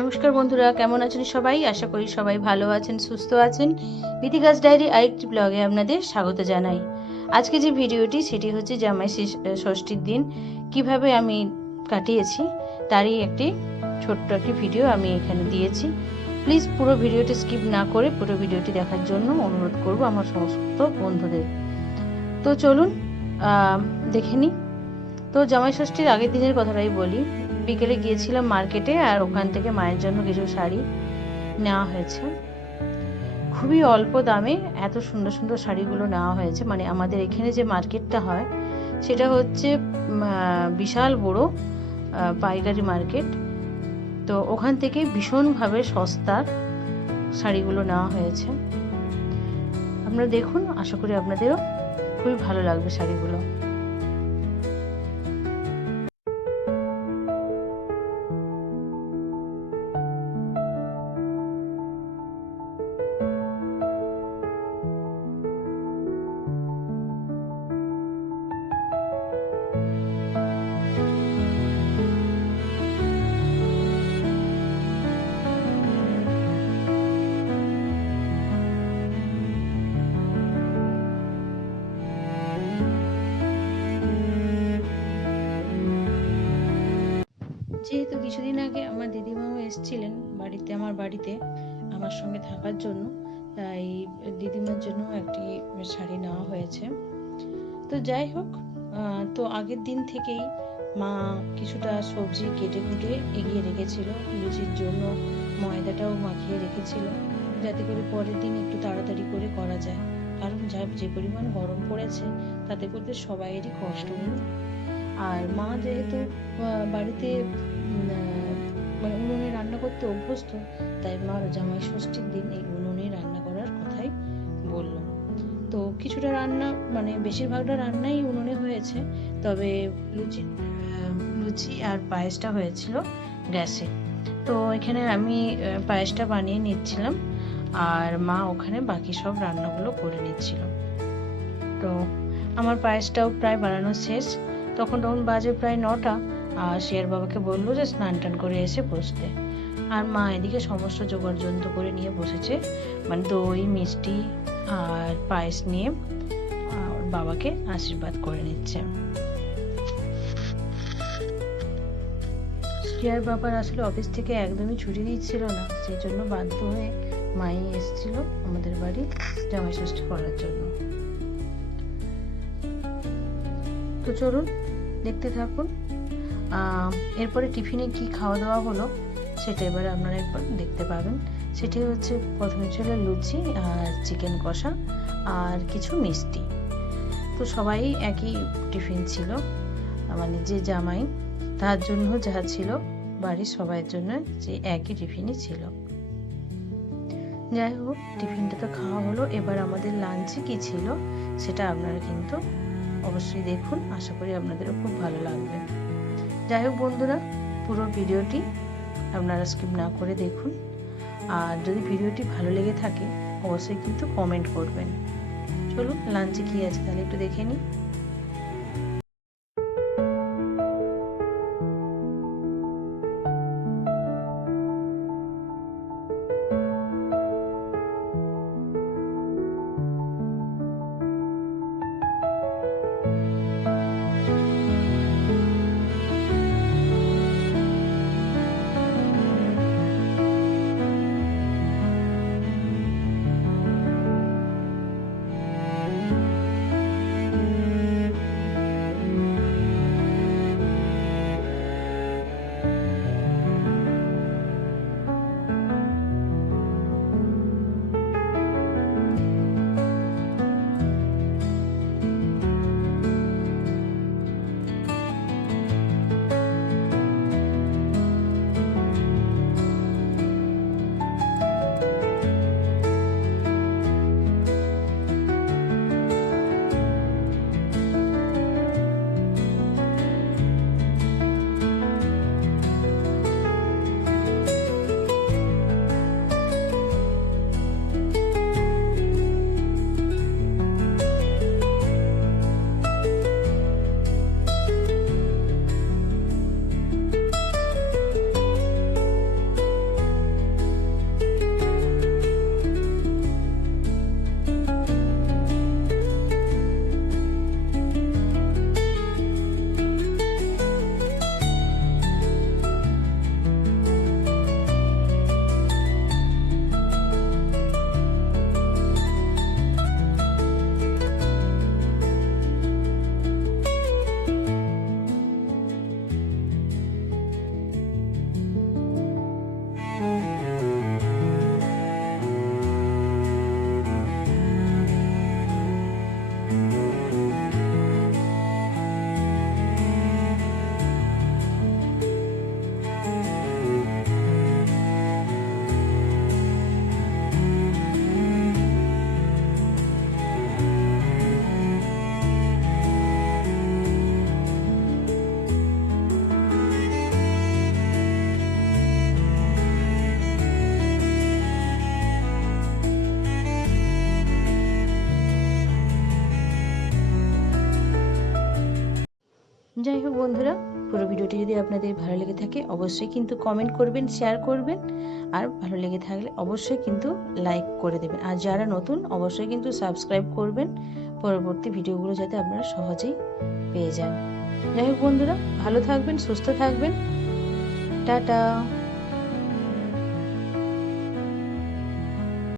নমস্কার বন্ধুরা, কেমন আছেন সবাই? আশা করি সবাই ভালো আছেন, সুস্থ আছেন। বিথিকাস ডায়েরি আরেকটি ব্লগে আপনাদের স্বাগত জানাই। আজকে যে ভিডিওটি, সেটি হচ্ছে জামাই ষষ্ঠীর দিন। কীভাবে আমি কাটিয়েছি, তারই একটি ছোট্ট একটি ভিডিও আমি এখানে দিয়েছি। প্লিজ পুরো ভিডিওটি স্কিপ না করে পুরো ভিডিওটি দেখার জন্য অনুরোধ করব আমার সমস্ত বন্ধুদের। তো চলুন দেখে নিই। তো জামাই ষষ্ঠীর আগের দিনের কথাটাই বলি। বিকেলে গিয়েছিলাম মার্কেটে আর ওখান থেকে মায়ের জন্য কিছু শাড়ি নেওয়া হয়েছে। খুবই অল্প দামে এত সুন্দর সুন্দর শাড়িগুলো নেওয়া হয়েছে। মানে আমাদের এখানে যে মার্কেটটা হয়, সেটা হচ্ছে বিশাল বড় পাইকারি মার্কেট। তো ওখান থেকে ভীষণভাবে সস্তার শাড়িগুলো নেওয়া হয়েছে। আপনারা দেখুন, আশা করি আপনাদেরও খুবই ভালো লাগবে শাড়িগুলো। যেহেতু কিছুদিন আগে আমার দিদিমাও এসেছিলেন বাড়িতে, আমার বাড়িতে, আমার সঙ্গে থাকার জন্য, তাই দিদিমার জন্য একটি শাড়ি নেওয়া হয়েছে। তো যাই হোক তো আগের দিন থেকেই মা কিছুটা সবজি কেটে কুটে এগিয়ে রেখেছিল, লুচির জন্য ময়দাটাও মাখিয়ে রেখেছিল, যাতে করে পরের দিন একটু তাড়াতাড়ি করে করা যায়। কারণ যা, যে পরিমাণ গরম পড়েছে, তাতে করতে সবাইয়েরই কষ্ট। আর মা যেহেতু বাড়িতে মানে উনুনে রান্না করতে অভ্যস্ত, তাই মার জামাই ষষ্ঠীর দিন এই উনুনে রান্না করার কথাই বলল। তো কিছুটা রান্না মানে বেশিরভাগটা রান্নাই উনুনে হয়েছে, তবে লুচি লুচি আর পায়েসটা হয়েছিল গ্যাসে। তো এখানে আমি পায়েসটা বানিয়ে নিচ্ছিলাম, আর মা ওখানে বাকি সব রান্নাগুলো করে নিচ্ছিল। তো আমার পায়েসটাও প্রায় বানানো শেষ, তখন তখন বাজে প্রায় নটা আর শেয়ার বাবাকে বলল যে স্নান টান করে এসে বসতে। আর মা এদিকে সমস্ত জোগাড় যন্ত্র করে নিয়ে বসেছে। মানে দই, মিষ্টি আর পায়েস নিয়ে বাবাকে আশীর্বাদ করে নিচ্ছে। শ্রেয়ার বাবার আসলে অফিস থেকে একদমই ছুটি দিচ্ছিল না। সেই জন্য বাধ্য হয়ে মাই এসেছিল আমাদের বাড়ি জামাই ষষ্ঠী করার জন্য। তো চলুন, দেখতে থাকুন। এরপরে টিফিনে কি খাওয়া দাওয়া হলো সেটা এবারে আপনারা একবার দেখতে পাবেন। সেটি হচ্ছে প্রথমে ছিল লুচি আর চিকেন কষা আর কিছু মিষ্টি। তো সবাই একই টিফিন ছিল মানে যে জামাই। তার জন্য যা ছিল বাড়ির সবার জন্য যে একই টিফিনই ছিল। যাই হোক, টিফিনটা তো খাওয়া হলো। এবার আমাদের লাঞ্চে কি ছিল সেটা আপনারা কিন্তু অবশ্যই দেখুন। আশা করি আপনাদেরও খুব ভালো লাগবে। যাই হোক বন্ধুরা, পুরো ভিডিওটি আপনারা স্কিপ না করে দেখুন। আর যদি ভিডিওটি ভালো লেগে থাকে, অবশ্যই কিন্তু কমেন্ট করবেন। চলুন লাঞ্চে কী আছে তাহলে একটু দেখে নিই। যাই হোক বন্ধুরা, পুরো ভিডিওটি যদি আপনাদের ভালো লেগে থাকে, অবশ্যই কিন্তু কমেন্ট করবেন শেয়ার করবেন। আর ভালো লেগে থাকলে অবশ্যই কিন্তু লাইক করে দেবেন। আর যারা নতুন, অবশ্যই কিন্তু সাবস্ক্রাইব করবেন। পরবর্তী ভিডিওগুলো যাতে আপনারা সহজেই পেয়ে যান। যাই হোক বন্ধুরা, ভালো থাকবেন, সুস্থ থাকবেন। টাটা।